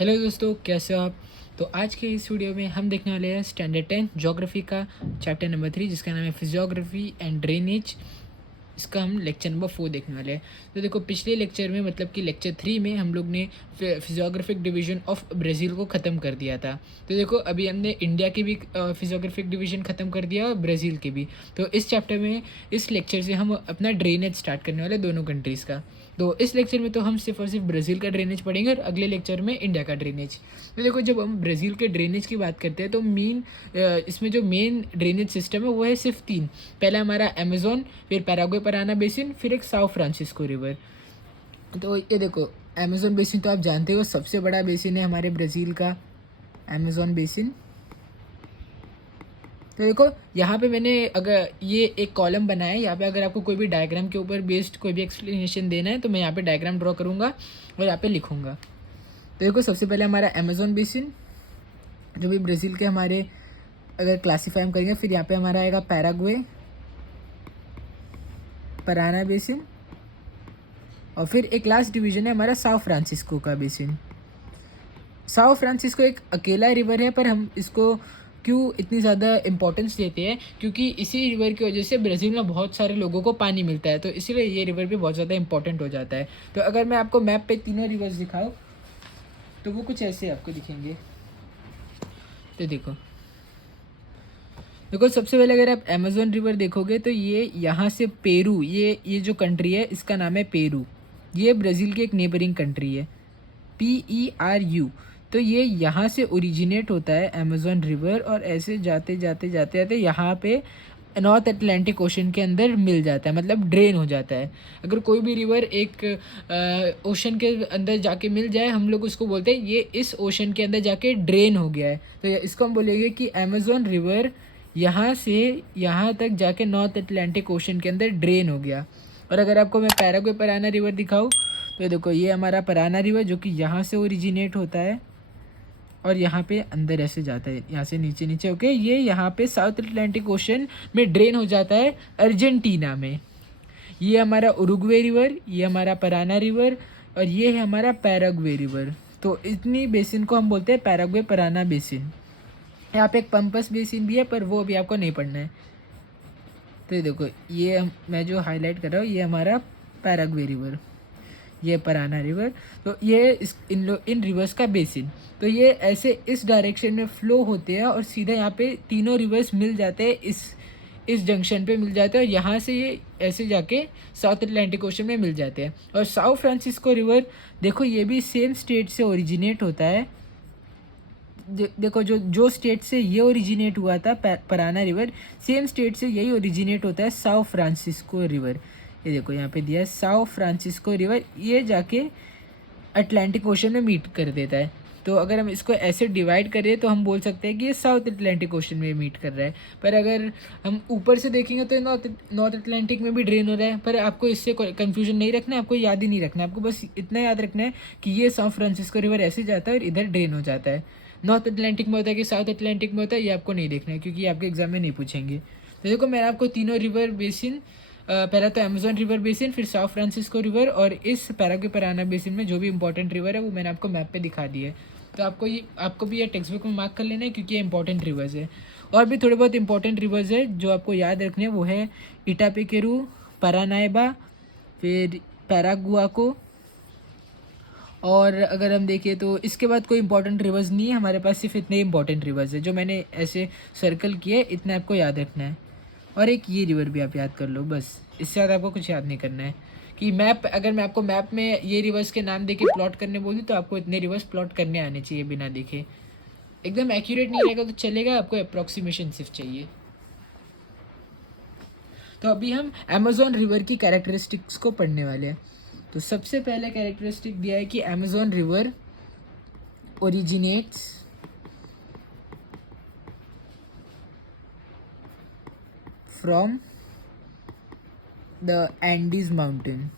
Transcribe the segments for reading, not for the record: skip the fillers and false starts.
Hello दोस्तों, कैसे हो आप। तो आज के इस वीडियो में हम देखने वाले हैं स्टैंडर्ड 10 ज्योग्राफी का चैप्टर नंबर 3, जिसका नाम है फिजियोग्राफी एंड ड्रेनेज। इसका हम लेक्चर नंबर 4 देखने वाले हैं। तो देखो, पिछले लेक्चर में मतलब कि लेक्चर 3 में हम लोग ने फिजियोग्राफिक डिवीजन ऑफ ब्राज़ील को ख़त्म कर दिया था। तो देखो, अभी हमने इंडिया की भी फिजियोग्राफिक डिवीजन ख़त्म कर दिया और ब्राज़ील की भी। तो इस चैप्टर में, इस लेक्चर से हम अपना ड्रेनेज स्टार्ट करने वाले दोनों कंट्रीज़ का। तो इस लेक्चर में तो हम सिर्फ और सिर्फ ब्राज़ील का ड्रेनेज पढ़ेंगे और अगले लेक्चर में इंडिया का ड्रेनेज। तो देखो, जब हम ब्राज़ील के ड्रेनेज की बात करते हैं तो इसमें जो मेन ड्रेनेज सिस्टम है वो है सिर्फ 3। पहला हमारा अमेज़न, फिर पैराग्वे पराना बेसिन, फिर एक साओ फ्रांसिस्को रिवर। तो ये देखो, अमेज़न बेसिन तो आप जानते हो सबसे बड़ा बेसिन है हमारे ब्राज़ील का, अमेज़न बेसिन। तो देखो, यहाँ पे मैंने अगर ये एक कॉलम बनाया है, यहाँ पे अगर आपको कोई भी डायग्राम के ऊपर बेस्ड कोई भी एक्सप्लेनेशन देना है तो मैं यहाँ पे डायग्राम ड्रॉ करूँगा और यहाँ पे लिखूँगा। तो देखो, सबसे पहले हमारा अमेज़न बेसिन जो भी ब्राज़ील के हमारे अगर क्लासीफाई हम करेंगे, फिर यहाँ पे हमारा आएगा पैराग्वे पराना बेसिन, और फिर एक लास्ट डिवीज़न है हमारा साओ फ्रांसिस्को का बेसिन। साओ फ्रांसिस्को एक अकेला रिवर है, पर हम इसको क्यों इतनी ज़्यादा इम्पोर्टेंस देते हैं, क्योंकि इसी रिवर की वजह से ब्राज़ील में बहुत सारे लोगों को पानी मिलता है, तो इसीलिए ये रिवर भी बहुत ज़्यादा इंपॉर्टेंट हो जाता है। तो अगर मैं आपको मैप पे तीनों रिवर्स दिखाऊँ तो वो कुछ ऐसे आपको दिखेंगे। तो देखो देखो, सबसे पहले अगर आप अमेज़न रिवर देखोगे तो ये यहाँ से पेरू, ये जो कंट्री है इसका नाम है पेरू। ये ब्राज़ील की एक नेबरिंग कंट्री है, PERU। तो ये यहाँ से ओरिजिनेट होता है अमेज़न रिवर, और ऐसे जाते जाते जाते जाते यहाँ पे नॉर्थ अटलांटिक ओशन के अंदर मिल जाता है, मतलब ड्रेन हो जाता है। अगर कोई भी रिवर एक ओशन के अंदर जाके मिल जाए, हम लोग उसको बोलते हैं ये इस ओशन के अंदर जाके ड्रेन हो गया है। तो इसको हम बोलेंगे कि अमेज़न रिवर यहाँ से यहाँ तक जाके नॉर्थ अटलांटिक ओशन के अंदर ड्रेन हो गया। और अगर आपको मैं पैराग्वे पराना रिवर दिखाऊँ तो देखो, ये हमारा पराना रिवर जो कि यहाँ से ओरिजिनेट होता है और यहाँ पे अंदर ऐसे जाता है, यहाँ से नीचे नीचे ओके, ये यहाँ पे साउथ अटलांटिक ओशन में ड्रेन हो जाता है अर्जेंटीना में। ये हमारा उरुग्वे रिवर, ये हमारा पराना रिवर, और ये है हमारा पैराग्वे रिवर। तो इतनी बेसिन को हम बोलते हैं पैराग्वे पराना बेसिन। यहाँ पे एक पंपस बेसिन भी है, पर वो अभी आपको नहीं पढ़ना है। तो ये देखो, ये मैं जो हाईलाइट कर रहा हूँ ये हमारा पैराग्वे रिवर, ये पराना रिवर। तो ये इन रिवर्स का बेसिन। तो ये ऐसे इस डायरेक्शन में फ्लो होते हैं और सीधा यहाँ पे तीनों रिवर्स मिल जाते हैं, इस जंक्शन पे मिल जाते हैं, और यहाँ से ये ऐसे जाके साउथ अटलांटिक ओशन में मिल जाते हैं। और साओ फ्रांसिस्को रिवर देखो, ये भी सेम स्टेट से ओरिजिनेट होता है। देखो, जो स्टेट से ये ओरिजिनेट हुआ था पराना रिवर, सेम स्टेट से यही ओरिजिनेट होता है साओ फ्रांसिस्को रिवर। ये देखो, यहाँ पे दिया है साओ फ्रांसिस्को रिवर, ये जाके अटलांटिक ओशन में मीट कर देता है। तो अगर हम इसको ऐसे डिवाइड करें तो हम बोल सकते हैं कि ये साउथ अटलांटिक ओशन में मीट कर रहा है। पर अगर हम ऊपर से देखेंगे तो नॉर्थ अटलांटिक में भी ड्रेन हो रहा है। पर आपको इससे कन्फ्यूजन नहीं रखना है, आपको याद ही नहीं रखना है, आपको बस इतना याद रखना है कि ये साओ फ्रांसिस्को रिवर ऐसे जाता है और इधर ड्रेन हो जाता है। नॉर्थ अटलांटिक में होता है कि साउथ अटलांटिक में होता है, ये आपको नहीं देखना है, क्योंकि आपके एग्जाम में नहीं पूछेंगे। तो देखो, मैंने आपको तीनों रिवर बेसिन, पहला तो अमेज़न रिवर बेसिन, फिर साओ फ्रांसिस्को रिवर, और इस पैराग्वे पराना बेसिन में जो भी इंपॉर्टेंट रिवर है वो मैंने आपको मैप पे दिखा दी है। तो आपको भी ये टेक्स्ट बुक में मार्क कर लेना है, क्योंकि ये इंपॉर्टेंट रिवर्स है। और भी थोड़े बहुत इंपॉर्टेंट रिवर्स है जो आपको याद रखने हैं, वो है इटापेकेरू, पारानाइबा, फिर पैरागुआको। और अगर हम देखें तो इसके बाद कोई इंपॉर्टेंट रिवर्स नहीं है हमारे पास, सिर्फ इतने इंपॉर्टेंट रिवर्स है जो मैंने ऐसे सर्कल किए, इतना आपको याद रखना है। और एक ये रिवर भी आप याद कर लो, बस इससे ज़्यादा आपको कुछ याद नहीं करना है। कि मैप, अगर मैं आपको मैप में ये रिवर्स के नाम देके प्लॉट करने बोलूँ तो आपको इतने रिवर्स प्लॉट करने आने चाहिए बिना देखे। एकदम एक्यूरेट नहीं रहेगा तो चलेगा, आपको अप्रॉक्सीमेशन सिर्फ चाहिए। तो अभी हम अमेज़न रिवर की कैरेक्टरिस्टिक्स को पढ़ने वाले हैं। तो सबसे पहले कैरेक्टरिस्टिक दिया है कि Amazon river originates from the Andes mountain.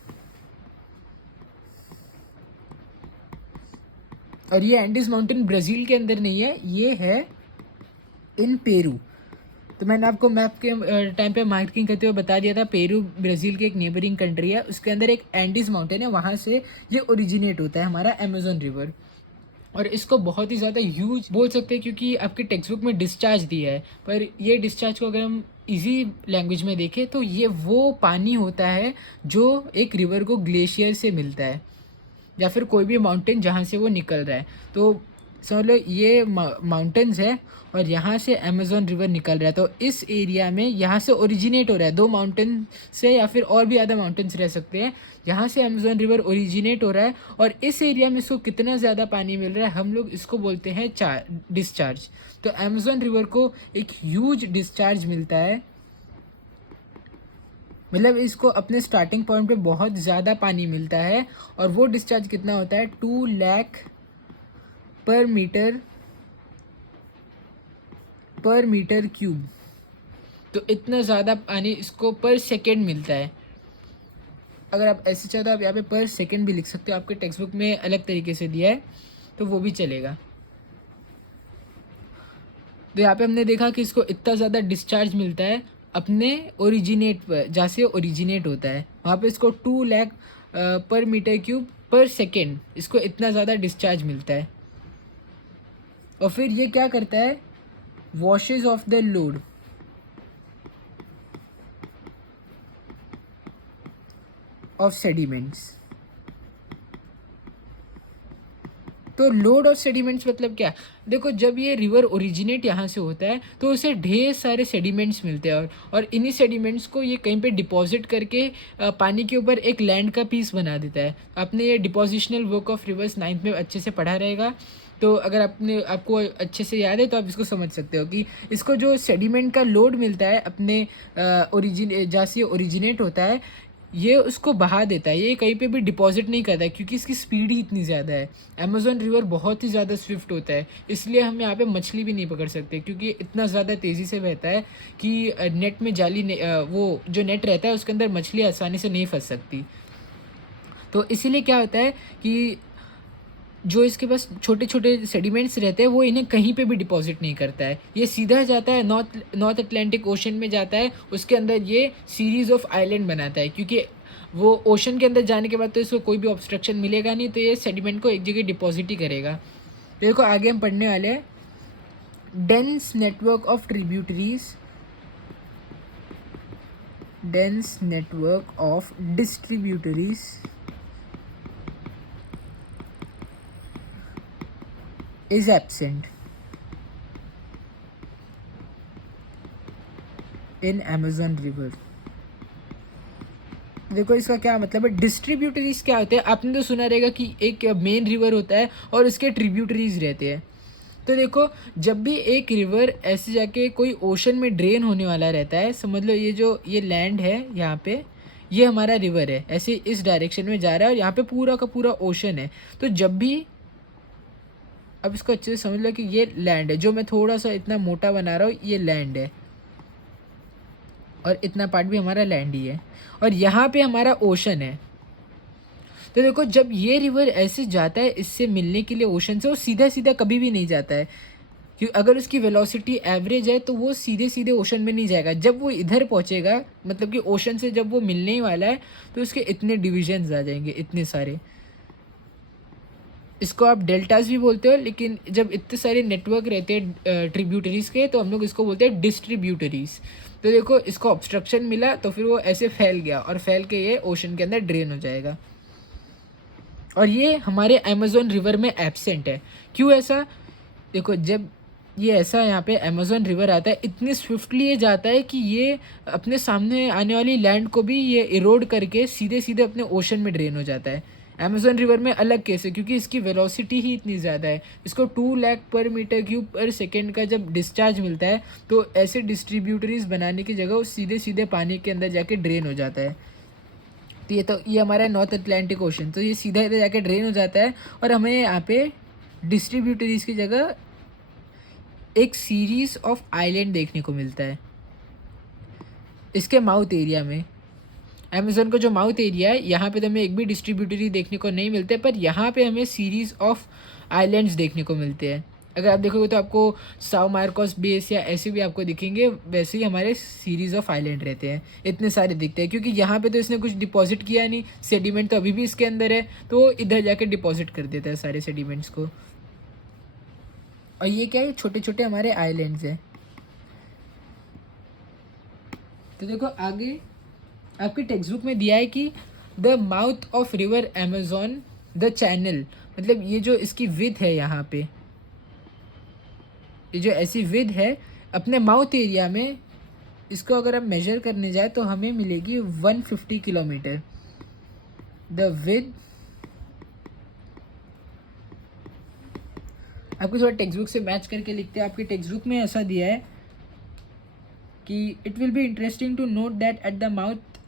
और ये एंडीज माउंटेन ब्राज़ील के अंदर नहीं है, ये है इन पेरू। तो मैंने आपको मैप के टाइम पे मार्किंग करते हुए बता दिया था, पेरू ब्राज़ील की एक नेबरिंग कंट्री है, उसके अंदर एक एंडीज माउंटेन है, वहाँ से ये ओरिजिनेट होता है हमारा अमेज़न रिवर। और इसको बहुत ही ज़्यादा ह्यूज बोल सकते हैं, क्योंकि आपके टेक्स्ट बुक में डिस्चार्ज दिया है, पर ये डिस्चार्ज को अगर हम इजी लैंग्वेज में देखें तो ये वो पानी होता है जो एक रिवर को ग्लेशियर से मिलता है या फिर कोई भी माउंटेन जहाँ से वो निकल रहा है। तो समझ लो ये माउंटेन्स है और यहाँ से अमेज़न रिवर निकल रहा है। तो इस एरिया में यहाँ से ओरिजिनेट हो रहा है, 2 माउंटेन से या फिर और भी ज़्यादा माउंटेन्स रह सकते हैं, यहाँ से अमेज़न रिवर ओरिजिनेट हो रहा है और इस एरिया में इसको कितना ज़्यादा पानी मिल रहा है, हम लोग इसको बोलते हैं डिस्चार्ज। तो अमेज़न रिवर को एक ह्यूज डिस्चार्ज मिलता है, मतलब इसको अपने स्टार्टिंग पॉइंट पे बहुत ज़्यादा पानी मिलता है और वो डिस्चार्ज कितना होता है 2 लाख पर मीटर क्यूब। तो इतना ज़्यादा पानी इसको पर सेकेंड मिलता है। अगर आप ऐसे चाहो तो आप यहाँ पे पर सेकेंड भी लिख सकते हो, आपके टेक्स्ट बुक में अलग तरीके से दिया है तो वो भी चलेगा। तो यहाँ पे हमने देखा कि इसको इतना ज़्यादा डिस्चार्ज मिलता है अपने ओरिजिनेट पर, जहाँ से ओरिजिनेट होता है वहाँ पे इसको 2 लाख पर मीटर क्यूब पर सेकेंड, इसको इतना ज़्यादा डिस्चार्ज मिलता है। और फिर ये क्या करता है, washes of the load of sediments. तो लोड ऑफ सेडिमेंट्स मतलब क्या, देखो जब ये रिवर ओरिजिनेट यहाँ से होता है तो उसे ढेर सारे सेडिमेंट्स मिलते हैं और इन्हीं सेडिमेंट्स को ये कहीं पे डिपॉजिट करके पानी के ऊपर एक लैंड का पीस बना देता है। आपने ये depositional work of reverse 9th में अच्छे से पढ़ा रहेगा, तो अगर आपको अच्छे से याद है तो आप इसको समझ सकते हो कि इसको जो सेडिमेंट का लोड मिलता है अपने जहाँ से ओरिजिनेट होता है, ये उसको बहा देता है, ये कहीं पे भी डिपॉजिट नहीं करता है क्योंकि इसकी स्पीड ही इतनी ज़्यादा है। अमेज़न रिवर बहुत ही ज़्यादा स्विफ्ट होता है, इसलिए हम यहाँ पे मछली भी नहीं पकड़ सकते क्योंकि इतना ज़्यादा तेज़ी से बहता है कि नेट में वो जो नेट रहता है उसके अंदर मछली आसानी से नहीं फंस सकती। तो इसीलिए क्या होता है कि जो इसके पास छोटे छोटे सेडिमेंट्स रहते हैं वो इन्हें कहीं पे भी डिपॉजिट नहीं करता है, ये सीधा जाता है नॉर्थ अटलांटिक ओशन में जाता है, उसके अंदर ये सीरीज़ ऑफ आइलैंड बनाता है क्योंकि वो ओशन के अंदर जाने के बाद तो इसको कोई भी ऑब्स्ट्रक्शन मिलेगा नहीं, तो ये सेडिमेंट को एक जगह डिपॉजिट ही करेगा। तो देखो आगे हम पढ़ने वाले हैं dense network of distributaries is absent in Amazon river। देखो इसका क्या मतलब है, डिस्ट्रीब्यूटरीज क्या होते हैं, आपने तो सुना रहेगा कि एक मेन रिवर होता है और उसके ट्रिब्यूटरीज रहते हैं। तो देखो जब भी एक रिवर ऐसे जाके कोई ओशन में ड्रेन होने वाला रहता है, समझ लो ये लैंड है यहाँ पे, ये हमारा रिवर है, ऐसे इस डायरेक्शन में जा रहा है और यहाँ पे पूरा का पूरा ओशन है। तो जब भी, अब इसको अच्छे से समझ लो कि ये लैंड है, जो मैं थोड़ा सा इतना मोटा बना रहा हूँ ये लैंड है और इतना पार्ट भी हमारा लैंड ही है और यहाँ पे हमारा ओशन है। तो देखो जब ये रिवर ऐसे जाता है इससे मिलने के लिए ओशन से, वो सीधा सीधा कभी भी नहीं जाता है क्योंकि अगर उसकी वेलोसिटी एवरेज है तो वो सीधे सीधे ओशन में नहीं जाएगा। जब वो इधर पहुँचेगा, मतलब कि ओशन से जब वो मिलने ही वाला है, तो उसके इतने डिविजन्स आ जाएंगे, इतने सारे। इसको आप डेल्टास भी बोलते हो, लेकिन जब इतने सारे नेटवर्क रहते हैं ट्रिब्यूटरीज़ के तो हम लोग इसको बोलते हैं डिस्ट्रीब्यूटरीज़। तो देखो इसको ऑब्स्ट्रक्शन मिला तो फिर वो ऐसे फैल गया और फैल के ये ओशन के अंदर ड्रेन हो जाएगा और ये हमारे अमेज़न रिवर में एब्सेंट है। क्यों ऐसा, देखो जब ये ऐसा यहाँ पे अमेज़न रिवर आता है इतनी स्विफ्टली ये जाता है कि ये अपने सामने आने वाली लैंड को भी ये इरोड करके सीधे सीधे अपने ओशन में ड्रेन हो जाता है। अमेज़न रिवर में अलग केस है क्योंकि इसकी वेलोसिटी ही इतनी ज़्यादा है, इसको 2 लाख पर मीटर क्यूब पर सेकेंड का जब डिस्चार्ज मिलता है तो ऐसे डिस्ट्रीब्यूटरीज बनाने की जगह वो सीधे सीधे पानी के अंदर जाके ड्रेन हो जाता है। तो ये हमारा नॉर्थ अटलांटिक ओशन, तो ये सीधा इधर जाके ड्रेन हो जाता है और हमें यहाँ पे डिस्ट्रीब्यूटरीज की जगह एक सीरीज ऑफ आइलैंड देखने को मिलता है इसके माउथ एरिया में। अमेज़न का जो माउथ एरिया है यहाँ पे तो हमें एक भी डिस्ट्रीब्यूटरी देखने को नहीं मिलते, पर यहाँ पे हमें सीरीज़ ऑफ आइलैंड्स देखने को मिलते हैं। अगर आप देखोगे तो आपको साउ मार्कोस बेस या ऐसे भी आपको दिखेंगे, वैसे ही हमारे सीरीज़ ऑफ आइलैंड रहते हैं, इतने सारे दिखते हैं क्योंकि यहाँ पे तो इसने कुछ डिपॉजिट किया नहीं, सेडिमेंट तो अभी भी इसके अंदर है, तो इधर जाके डिपॉजिट कर देता है सारे सेडिमेंट्स को। और ये क्या है, छोटे छोटे हमारे आइलैंड्स हैं। तो देखो आगे आपके टेक्स्ट बुक में दिया है कि the mouth of river Amazon the channel, मतलब ये जो इसकी विथ है यहाँ पे, ये जो ऐसी विथ है अपने माउथ एरिया में, इसको अगर हम मेजर करने जाए तो हमें मिलेगी 150 किलोमीटर। द विथ, आपको थोड़ा टेक्स्ट बुक से मैच करके लिखते हैं। आपकी टेक्स्ट बुक में ऐसा दिया है कि it will be interesting to note that at the mouth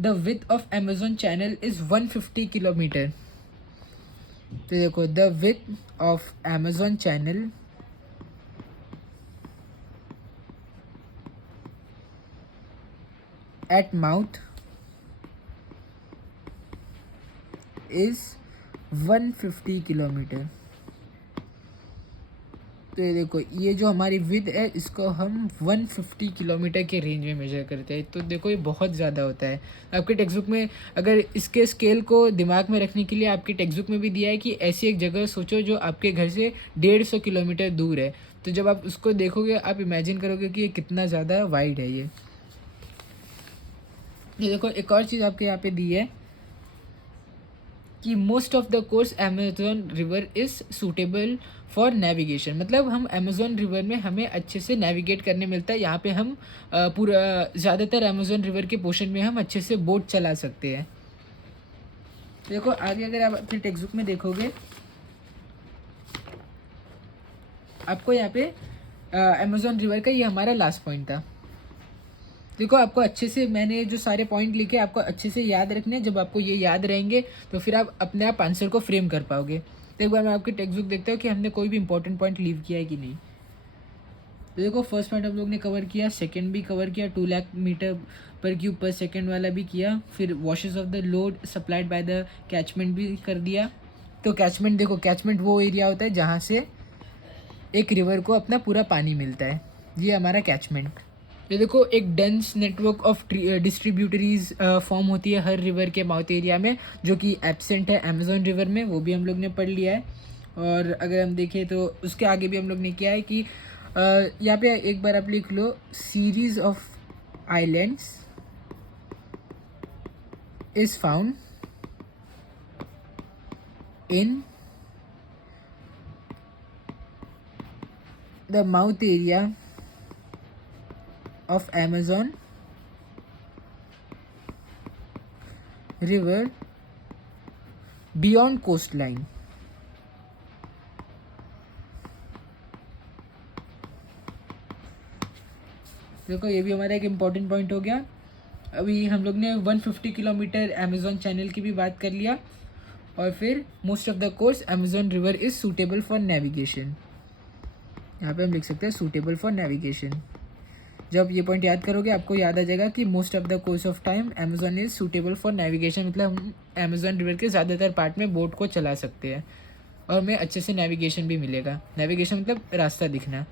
the width of Amazon channel is 150 kilometre. तो देखो the width of Amazon channel at mouth is 150 kilometre. तो ये देखो, ये जो हमारी विद है इसको हम 150 किलोमीटर के रेंज में मेजर करते हैं। तो देखो ये बहुत ज़्यादा होता है। आपके टेक्स्ट बुक में अगर इसके स्केल को दिमाग में रखने के लिए आपकी टेक्स्ट बुक में भी दिया है कि ऐसी एक जगह सोचो जो आपके घर से 150 किलोमीटर दूर है। तो जब आप उसको देखोगे आप इमेजिन करोगे कि ये कितना ज़्यादा वाइड है। ये देखो एक और चीज़ आपके यहाँ पे दी है कि most of the course Amazon river is suitable for navigation, मतलब हम अमेजोन रिवर में हमें अच्छे से नेविगेट करने मिलता है। यहाँ पे हम पूरा ज़्यादातर अमेजोन रिवर के पोर्शन में हम अच्छे से बोट चला सकते हैं। देखो आगे अगर आप अपने टेक्स्ट बुक में देखोगे, आपको यहाँ पे अमेजोन रिवर का ये हमारा लास्ट पॉइंट था। देखो आपको अच्छे से मैंने जो सारे पॉइंट लिखे आपको अच्छे से याद रखने हैं। जब आपको ये याद रहेंगे तो फिर आप अपने आप आंसर को फ्रेम कर पाओगे। तो एक बार मैं आपकी टेक्स्ट बुक देखता हूँ कि हमने कोई भी इंपॉर्टेंट पॉइंट लीव किया है कि नहीं। तो देखो फर्स्ट पॉइंट हम लोग ने कवर किया, सेकंड भी कवर किया, 2 लाख मीटर पर क्यूब पर सेकंड वाला भी किया, फिर washes of the load supplied by the catchment भी कर दिया। तो कैचमेंट, देखो कैचमेंट वो एरिया होता है जहाँ से एक रिवर को अपना पूरा पानी मिलता है, ये हमारा कैचमेंट। ये देखो एक dense network of distributaries form होती है हर रिवर के माउथ एरिया में, जो कि एब्सेंट है अमेजोन रिवर में, वो भी हम लोग ने पढ़ लिया है। और अगर हम देखें तो उसके आगे भी हम लोग ने किया है कि यहाँ पे एक बार आप लिख लो, series of islands is found in the mouth area of Amazon river beyond coastline। देखो ये भी हमारा एक इम्पॉर्टेंट पॉइंट हो गया। अभी हम लोग ने 150 किलोमीटर अमेजोन चैनल की भी बात कर लिया, और फिर most of the course Amazon river is suitable for navigation. यहाँ पे हम लिख सकते हैं सूटेबल फॉर नेविगेशन। जब ये पॉइंट याद करोगे आपको याद आ जाएगा कि most of the course of time Amazon is suitable for navigation, मतलब हम अमेजोन रिवर के ज़्यादातर पार्ट में बोट को चला सकते हैं और हमें अच्छे से नेविगेशन भी मिलेगा। नेविगेशन मतलब रास्ता दिखना।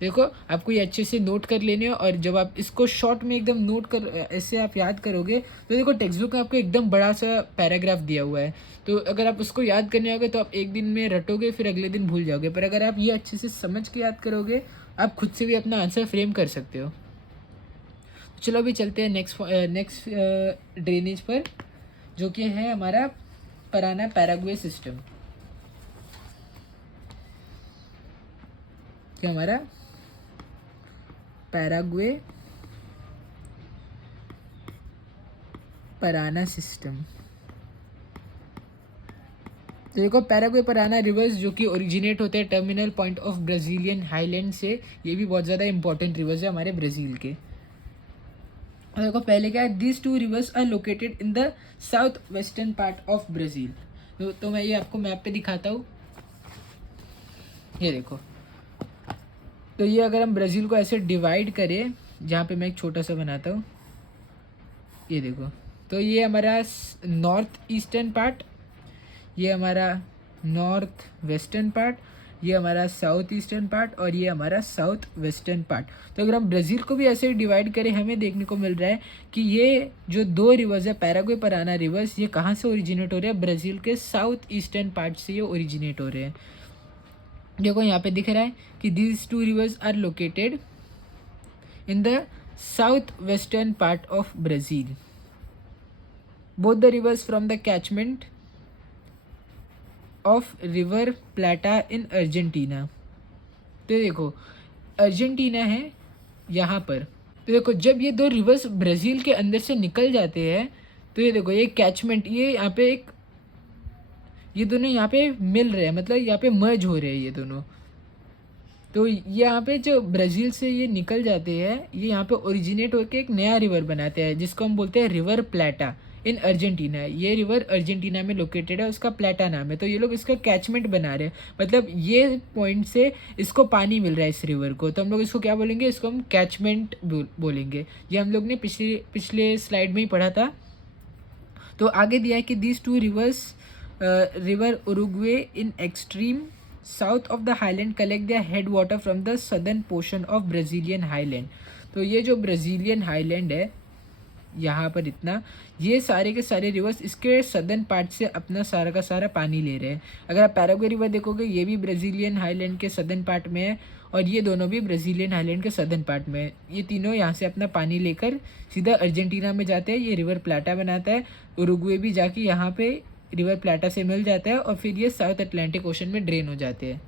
देखो आपको ये अच्छे से नोट कर लेने हो, और जब आप इसको शॉर्ट में एकदम नोट कर ऐसे आप याद करोगे तो देखो टेक्स्ट बुक में आपको एकदम बड़ा सा पैराग्राफ दिया हुआ है। तो अगर आप उसको याद करने आओगे तो आप एक दिन में रटोगे, फिर अगले दिन भूल जाओगे। पर अगर आप ये अच्छे से समझ के याद करोगे आप खुद से भी अपना आंसर फ्रेम कर सकते हो। चलो अभी चलते हैं नेक्स्ट ड्रेनेज पर, जो कि है हमारा पराना पैराग्वे सिस्टम। क्या हमारा पैराग्वे पराना सिस्टम। तो देखो पैराग्वे पराना रिवर्स जो कि ओरिजिनेट होते हैं terminal point of Brazilian highland से, ये भी बहुत ज़्यादा इंपॉर्टेंट रिवर्स है हमारे ब्राज़ील के। और देखो पहले क्या है, this 2 rivers are located in the south western part of Brazil. तो मैं ये आपको मैप पे दिखाता हूँ, ये देखो। तो ये अगर हम ब्राज़ील को ऐसे डिवाइड करें, जहाँ पे मैं एक छोटा सा बनाता हूँ, ये देखो। तो ये हमारा नॉर्थ ईस्टर्न पार्ट, ये हमारा नॉर्थ वेस्टर्न पार्ट, ये हमारा साउथ ईस्टर्न पार्ट, और ये हमारा साउथ वेस्टर्न पार्ट। तो अगर हम ब्राज़ील को भी ऐसे डिवाइड करें, हमें देखने को मिल रहा है कि ये जो 2 रिवर्स है पैराग्वे पराना रिवर्स, ये कहाँ से ओरिजिनेट हो रहे हैं, ब्राज़ील के साउथ ईस्टर्न पार्ट से ये ओरिजिनेट हो रहे हैं। देखो यहाँ पे दिख रहा है कि these two rivers are located in the south western part of Brazil. Both the rivers from the catchment of river Plata in Argentina. तो देखो अर्जेंटीना है यहाँ पर। तो देखो जब ये दो रिवर्स ब्राज़ील के अंदर से निकल जाते हैं तो ये देखो ये कैचमेंट, ये यहाँ पे एक, ये दोनों यहाँ पे मिल रहे हैं, मतलब यहाँ पे मर्ज हो रहे हैं ये दोनों। तो यहाँ पे जो ब्राज़ील से ये निकल जाते हैं, ये यहाँ पे ओरिजिनेट होकर एक नया रिवर बनाते हैं जिसको हम बोलते हैं रिवर प्लाटा इन अर्जेंटीना। ये रिवर अर्जेंटीना में लोकेटेड है, उसका प्लाटा नाम है। तो ये लोग इसका कैचमेंट बना रहे हैं, मतलब ये पॉइंट से इसको पानी मिल रहा है इस रिवर को, तो हम लोग इसको क्या बोलेंगे, इसको हम कैचमेंट बोलेंगे। ये हम लोग ने पिछले स्लाइड में ही पढ़ा था। तो आगे दिया है कि these two rivers river Uruguay in extreme south of the highland collect their head water from the southern portion of Brazilian highland. तो ये जो ब्राज़ीलियन हाईलैंड है यहाँ पर इतना, ये सारे के सारे रिवर्स इसके सदर्न पार्ट से अपना सारा का सारा पानी ले रहे हैं। अगर आप पैराग्वे रिवर देखोगे, ये भी ब्राज़ीलियन हाईलैंड के सदर्न पार्ट में है और ये दोनों भी ब्राज़ीलियन हाईलैंड के सदर्न पार्ट में है। ये तीनों यहाँ से अपना पानी लेकर सीधा अर्जेंटीना में जाते हैं। ये रिवर प्लाटा बनाता है, उरुग्वे भी जाके यहाँ पे रिवर प्लाटा से मिल जाता है और फिर ये साउथ अटलांटिक ओशन में ड्रेन हो जाते हैं।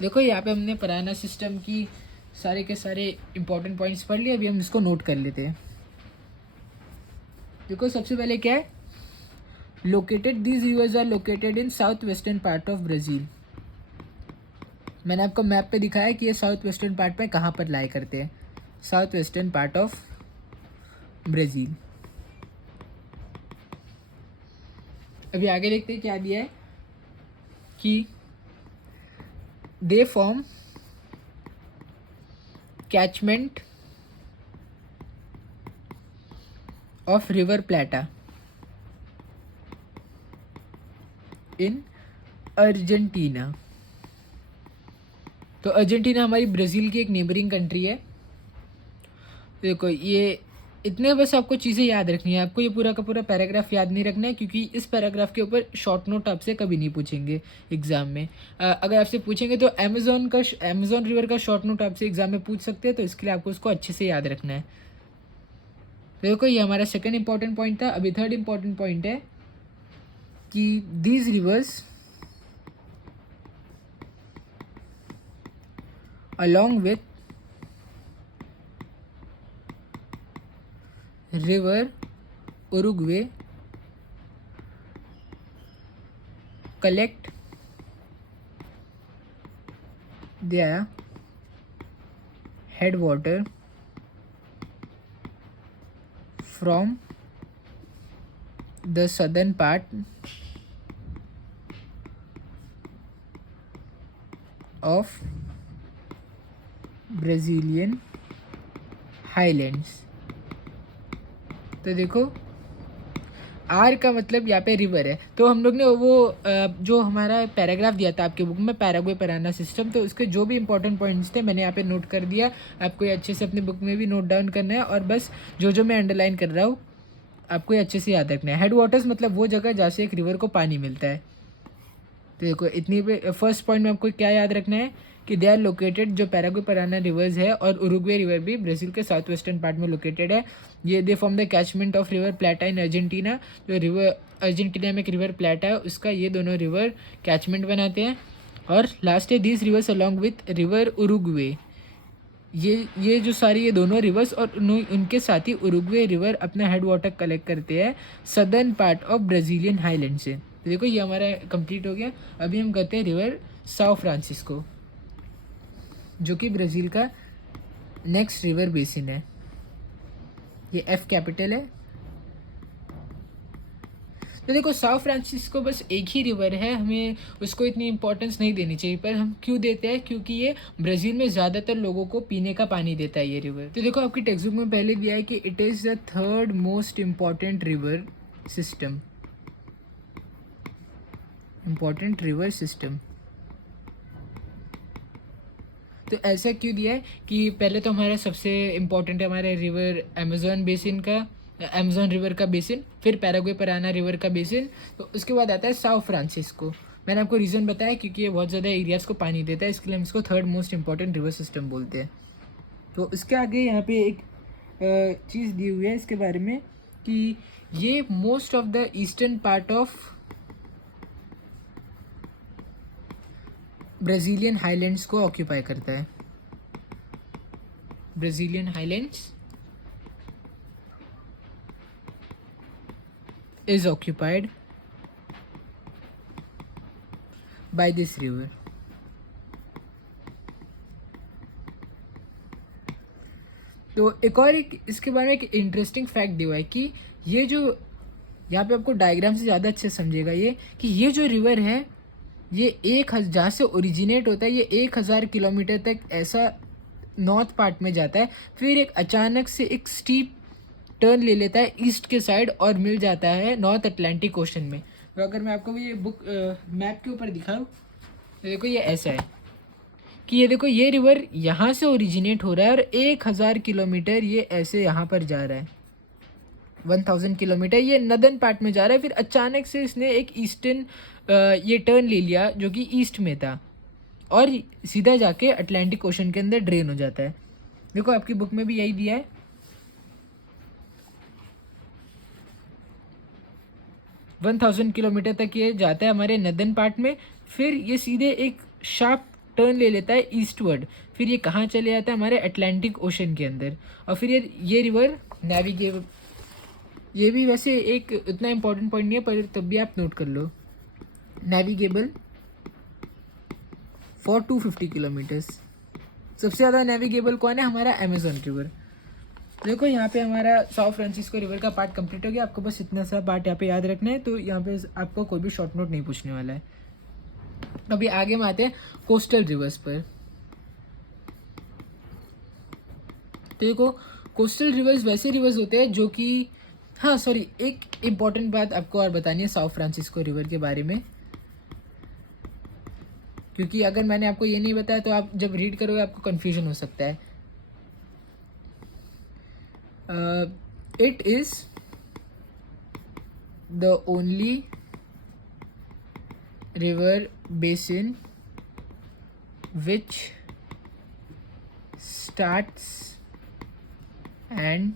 देखो यहाँ पे हमने पराना सिस्टम की सारे के सारे इंपॉर्टेंट पॉइंट्स पढ़ लिए, अभी हम इसको नोट कर लेते हैं। देखो सबसे पहले क्या है, located, these rivers are located in south western part of Brazil. मैंने आपको मैप पे दिखाया कि ये साउथ वेस्टर्न पार्ट में कहाँ पर लाई करते हैं, south western part of Brazil. अभी आगे देखते हैं क्या दिया है कि they form catchment of river Plata in Argentina. तो अर्जेंटीना हमारी ब्राज़ील की एक नेबरिंग कंट्री है। देखो ये इतने बस आपको चीज़ें याद रखनी है, आपको ये पूरा का पूरा पैराग्राफ याद नहीं रखना है क्योंकि इस पैराग्राफ के ऊपर शॉर्ट नोट आपसे कभी नहीं पूछेंगे एग्ज़ाम में। अगर आपसे पूछेंगे तो अमेज़न रिवर का शॉर्ट नोट आपसे एग्ज़ाम में पूछ सकते हैं, तो इसके लिए आपको उसको अच्छे से याद रखना है। तो देखो ये हमारा सेकंड इंपॉर्टेंट पॉइंट था। अभी थर्ड इंपॉर्टेंट पॉइंट है कि these rivers along with river Uruguay collect their headwater from the southern part of Brazilian highlands. तो देखो आर का मतलब यहाँ पे रिवर है, तो हम लोग ने वो जो हमारा पैराग्राफ दिया था आपके बुक में पैराग्वे पराना सिस्टम, तो उसके जो भी इंपॉर्टेंट पॉइंट्स थे मैंने यहाँ पे नोट कर दिया। आपको ये अच्छे से अपने बुक में भी नोट डाउन करना है और बस जो मैं अंडरलाइन कर रहा हूँ आपको ये अच्छे से याद रखना है। हेड वाटर्स मतलब वो जगह जहाँ से एक रिवर को पानी मिलता है। तो देखो इतनी पे फर्स्ट पॉइंट में आपको क्या याद रखना है कि दे आर लोकेटेड, जो पैराग्वे पराना रिवर्स है और उरुग्वे रिवर भी ब्राज़ील के साउथ वेस्टर्न पार्ट में लोकेटेड है। ये they form the catchment of river Plata in Argentina. जो रिवर अर्जेंटीना में एक रिवर प्लाटा है उसका ये दोनों रिवर कैचमेंट बनाते हैं। और लास्ट है these rivers along with river Uruguay. ये जो सारी ये दोनों रिवर्स और उनके साथ ही उरुग्वे रिवर अपना हेड वाटर कलेक्ट करते हैं southern part of Brazilian highland से। तो देखो ये हमारा कंप्लीट हो गया। अभी हम करते हैं रिवर साओ फ्रांसिस्को, जो कि ब्राज़ील का नेक्स्ट रिवर बेसिन है। ये एफ कैपिटल है। तो देखो साओ फ्रांसिस्को बस एक ही रिवर है, हमें उसको इतनी इंपॉर्टेंस नहीं देनी चाहिए, पर हम क्यों देते हैं, क्योंकि ये ब्राज़ील में ज़्यादातर लोगों को पीने का पानी देता है ये रिवर। तो देखो आपकी टेक्स्ट बुक में पहले दिया है कि it is the third most important river system, important river system. तो ऐसा क्यों दिया है कि पहले तो हमारा सबसे इम्पॉर्टेंट है हमारे रिवर अमेज़न बेसिन का, अमेज़न रिवर का बेसिन, फिर पैराग्वे पराना रिवर का बेसिन, तो उसके बाद आता है साओ फ्रांसिस्को। मैंने आपको रीज़न बताया क्योंकि ये बहुत ज़्यादा एरियाज़ को पानी देता है, इसके लिए हम इसको third most important river system बोलते हैं। तो इसके आगे यहाँ पे एक चीज़ दी हुई है इसके बारे में कि ये most of the eastern part of Brazilian highlands को ऑक्यूपाई करता है। Brazilian highlands is occupied by this river. तो एक इसके बारे में एक इंटरेस्टिंग फैक्ट दिया हुआ है कि ये जो यहाँ पे आपको डायग्राम से ज़्यादा अच्छे समझेगा ये कि ये जो रिवर है ये जहाँ से ओरिजिनेट होता है ये 1000 किलोमीटर तक ऐसा नॉर्थ पार्ट में जाता है, फिर एक अचानक से एक स्टीप टर्न ले लेता है ईस्ट के साइड और मिल जाता है नॉर्थ अटलांटिक ओशन में। तो अगर मैं आपको ये बुक मैप के ऊपर दिखाऊँ तो देखो ये ऐसा है कि ये देखो ये रिवर यहाँ से ओरिजिनेट हो रहा है और 1000 किलोमीटर ये ऐसे यहाँ पर जा रहा है। 1000 किलोमीटर ये नदर्न पार्ट में जा रहा है, फिर अचानक से इसने एक ईस्टर्न ये टर्न ले लिया जो कि ईस्ट में था और सीधा जाके अटलांटिक ओशन के अंदर ड्रेन हो जाता है। देखो आपकी बुक में भी यही दिया है। वन 1000 किलोमीटर तक ये जाता है हमारे नदर्न पार्ट में, फिर ये सीधे एक शार्प टर्न ले लेता है ईस्टवर्ड, फिर ये कहाँ चले जाता है हमारे अटलांटिक ओशन के अंदर। और फिर ये रिवर नेविगेबल, ये भी वैसे एक इतना इम्पोर्टेंट पॉइंट नहीं है पर तब भी आप नोट कर लो, नेविगेबल फॉर 250 किलोमीटर्स। सबसे ज़्यादा नेविगेबल कौन है? हमारा अमेजोन रिवर। देखो यहाँ पे हमारा साओ फ्रांसिस्को रिवर का पार्ट कंप्लीट हो गया। आपको बस इतना सा पार्ट यहाँ पे याद रखना है, तो यहाँ पे आपको कोई भी शॉर्ट नोट नहीं पूछने वाला है। अभी आगे हम आते हैं कोस्टल रिवर्स पर। तो देखो कोस्टल रिवर्स वैसे रिवर्स होते हैं जो कि, हाँ सॉरी, एक इम्पॉर्टेंट बात आपको और बतानी है साओ फ्रांसिस्को रिवर के बारे में, क्योंकि अगर मैंने आपको ये नहीं बताया तो आप जब रीड करोगे आपको कन्फ्यूजन हो सकता है। It is the only river basin which starts and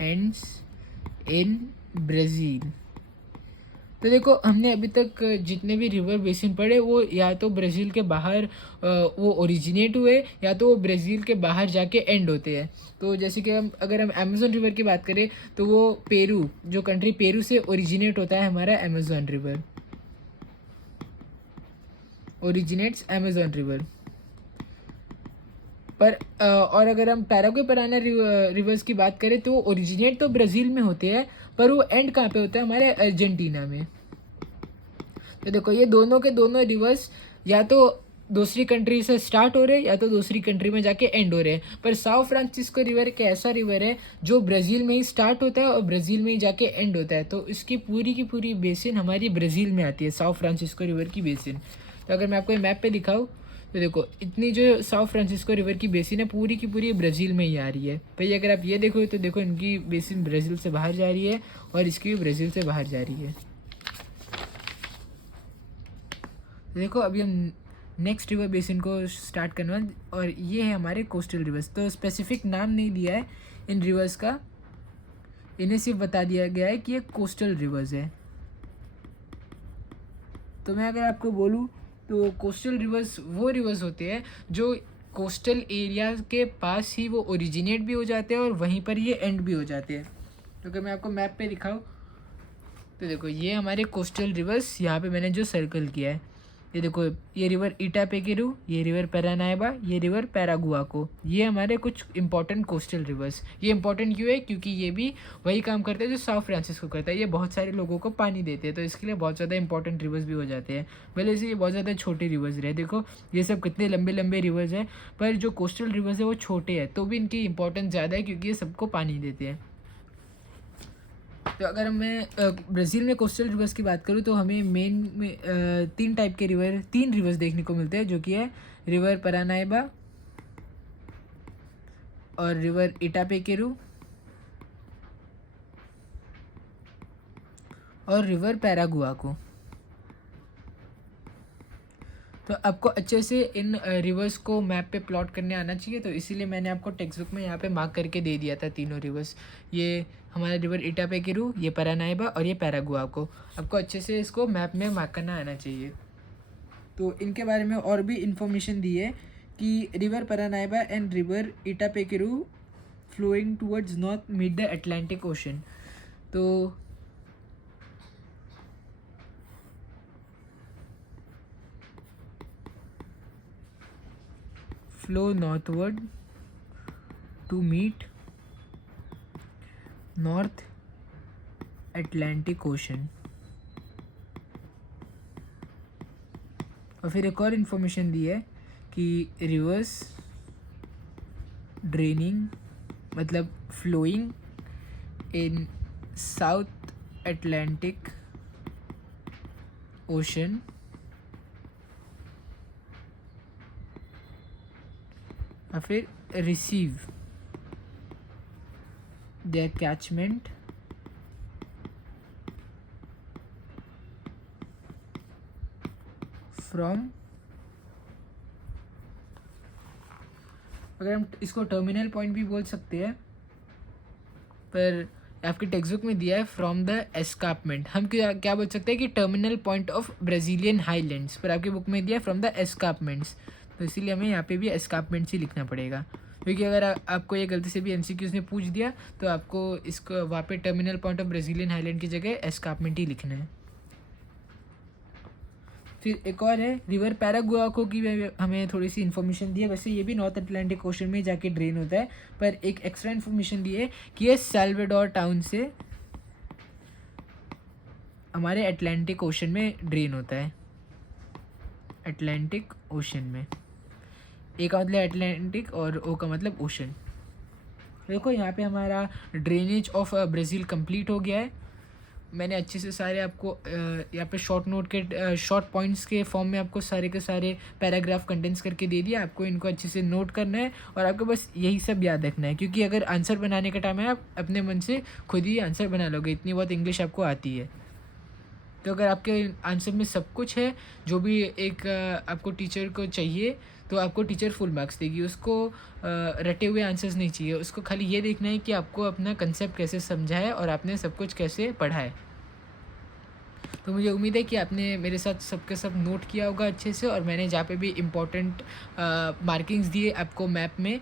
ends in Brazil. तो देखो हमने अभी तक जितने भी रिवर बेसिन पढ़े वो या तो ब्राज़ील के बाहर वो ओरिजिनेट हुए या तो वो ब्राज़ील के बाहर जाके एंड होते हैं। तो जैसे कि अगर हम अमेज़न रिवर की बात करें तो वो पेरू, जो कंट्री पेरू से ओरिजिनेट होता है हमारा Amazon river, originates Amazon river. पर और अगर हम पैराग्वे पराना रिवर्स की बात करें तो ओरिजिनेट तो ब्राज़ील में होते हैं पर वो एंड कहाँ पे होता है? हमारे अर्जेंटीना में। तो देखो ये दोनों के दोनों रिवर्स या तो दूसरी कंट्री से स्टार्ट हो रहे हैं या तो दूसरी कंट्री में जाके एंड हो रहे हैं। पर साओ फ्रांसिस्को रिवर एक ऐसा रिवर है जो ब्राज़ील में ही स्टार्ट होता है और ब्राज़ील में ही जाके एंड होता है। तो इसकी पूरी की पूरी बेसिन हमारी ब्राज़ील में आती है, साओ फ्रांसिस्को रिवर की बेसिन। तो अगर मैं आपको मैप पे दिखाऊँ तो देखो इतनी जो साओ फ्रांसिस्को रिवर की बेसिन है पूरी की पूरी ब्राज़ील में ही आ रही है। भाई अगर आप ये देखो तो देखो इनकी बेसिन ब्राज़ील से बाहर जा रही है और इसकी भी ब्राज़ील से बाहर जा रही है। देखो अभी हम नेक्स्ट रिवर बेसिन को स्टार्ट करना है और ये है हमारे कोस्टल रिवर्स। तो स्पेसिफिक नाम नहीं दिया है इन रिवर्स का, इन्हें सिर्फ बता दिया गया है कि ये कोस्टल रिवर्स है। तो मैं अगर आपको बोलूँ तो कोस्टल रिवर्स वो रिवर्स होते हैं जो कोस्टल एरिया के पास ही वो ओरिजिनेट भी हो जाते हैं और वहीं पर ये एंड भी हो जाते हैं। तो अगर मैं आपको मैप पे दिखाऊँ तो देखो ये हमारे कोस्टल रिवर्स, यहाँ पे मैंने जो सर्कल किया है, ये देखो ये रिवर इटापेकेरू, ये रिवर पैरानाइबा, ये रिवर पैरागुआको, ये हमारे कुछ इंपॉर्टेंट कोस्टल रिवर्स। ये इंपॉर्टेंट क्यों है? क्योंकि ये भी वही काम करते हैं जो साओ फ्रांसिस्को करता है, ये बहुत सारे लोगों को पानी देते हैं, तो इसके लिए बहुत ज़्यादा इंपॉर्टेंट रिवर्स भी हो जाते हैं। भले से ये बहुत ज़्यादा छोटे रिवर्स रहे, देखो ये सब कितने लंबे लंबे रिवर्स हैं, पर जो कोस्टल रिवर्स है वो छोटे हैं तो भी इनकी इंपॉर्टेंस ज़्यादा है क्योंकि ये सबको पानी देते हैं। तो अगर मैं ब्राज़ील में कोस्टल रिवर्स की बात करूँ तो हमें मेन में तीन रिवर्स देखने को मिलते हैं, जो कि है रिवर पैरानाइबा और रिवर इटापेकेरू और रिवर पैरागुआको। आपको अच्छे से इन रिवर्स को मैप पे प्लॉट करने आना चाहिए, तो इसीलिए मैंने आपको टेक्स्ट बुक में यहाँ पे मार्क करके दे दिया था तीनों रिवर्स। ये हमारा रिवर इटापेकेरू, ये पारानाइबा और ये पैरागुआ को आपको अच्छे से इसको मैप में मार्क करना आना चाहिए। तो इनके बारे में और भी इंफॉर्मेशन दी है कि river Parnaiba and river Itapecuru flowing towards north meet the Atlantic ocean. तो flow northward to meet North Atlantic Ocean। और फिर एक और इन्फॉर्मेशन दी है कि रिवर्स ड्रेनिंग मतलब flowing in south Atlantic ocean और फिर रिसीव their catchment from, अगर हम इसको टर्मिनल पॉइंट भी बोल सकते हैं, पर आपके टेक्स्ट बुक में दिया है फ्रॉम द एस्कार्पमेंट। हम क्या बोल सकते हैं कि terminal point of Brazilian highlands, पर आपकी बुक में दिया है फ्रॉम द एस्कार्पमेंट्स, तो इसीलिए हमें यहाँ पे भी एस्कार्पमेंट्स ही लिखना पड़ेगा, क्योंकि अगर आपको ये गलती से भी एमसीक्यूज़ ने पूछ दिया तो आपको इसको वहाँ पे terminal point of Brazilian highland की जगह एस्कार्पमेंट ही लिखना है। फिर एक और है रिवर पैरागुआ को की हमें थोड़ी सी इन्फॉर्मेशन दी है। वैसे ये भी नॉर्थ अटलांटिक ओशन में जाके ड्रेन होता है, पर एक एक्स्ट्रा इन्फॉर्मेशन दी है कि ये साल्वाडोर टाउन से हमारे अटलांटिक ओशन में ड्रेन होता है। अटलांटिक ओशन में ए का मतलब अटलांटिक और ओ का मतलब ओशन। देखो यहाँ पे हमारा ड्रेनेज ऑफ ब्राज़ील कंप्लीट हो गया है। मैंने अच्छे से सारे आपको यहाँ पे शॉर्ट नोट के शॉर्ट पॉइंट्स के फॉर्म में आपको सारे के सारे पैराग्राफ कंटेंट्स करके दे दिया। आपको इनको अच्छे से नोट करना है और आपको बस यही सब याद रखना है, क्योंकि अगर आंसर बनाने का टाइम है आप अपने मन से खुद ही आंसर बना लोगे, इतनी बहुत इंग्लिश आपको आती है। तो अगर आपके आंसर में सब कुछ है जो भी एक आपको टीचर को चाहिए, तो आपको टीचर फुल मार्क्स देगी। उसको रटे हुए आंसर्स नहीं चाहिए, उसको खाली ये देखना है कि आपको अपना कंसेप्ट कैसे समझा है और आपने सब कुछ कैसे पढ़ा है। तो मुझे उम्मीद है कि आपने मेरे साथ सबके सब नोट किया होगा अच्छे से, और मैंने जहाँ पे भी इम्पोर्टेंट मार्किंग्स दिए आपको मैप में,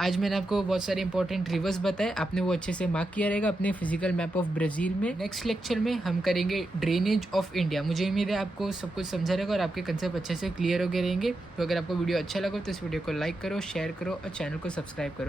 आज मैंने आपको बहुत सारे इंपॉर्टेंट रिवर्स बताए, आपने वो अच्छे से मार्क किया रहेगा अपने फिजिकल मैप ऑफ ब्राज़ील में। नेक्स्ट लेक्चर में हम करेंगे ड्रेनेज ऑफ इंडिया। मुझे उम्मीद है आपको सब कुछ समझा रहेगा और आपके कंसेप्ट अच्छे से क्लियर हो गए रहेंगे। तो अगर आपको वीडियो अच्छा लगा तो इस वीडियो को लाइक करो, शेयर करो और चैनल को सब्सक्राइब करो।